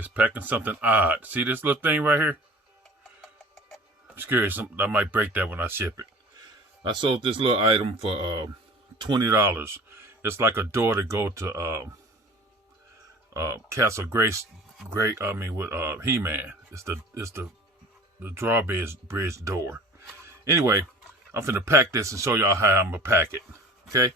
It's packing something odd. See this little thing right here? I'm scared I might break that when I ship it. I sold this little item for $20. It's like a door to go to Castle Grace. With He-Man. It's the drawbridge door. Anyway, I'm finna pack this and show y'all how I'm gonna pack it. Okay.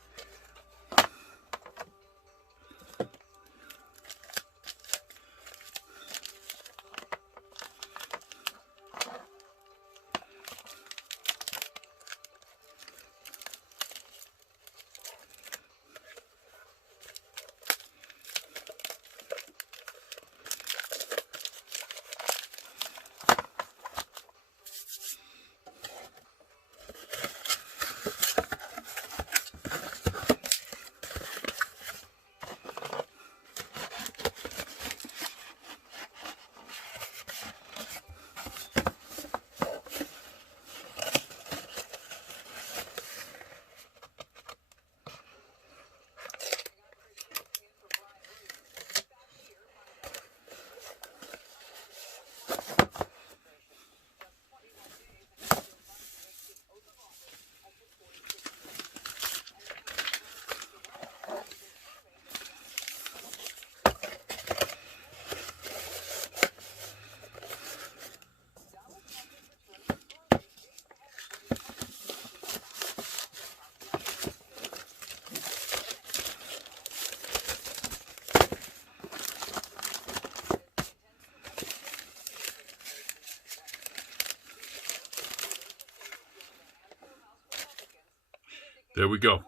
There we go.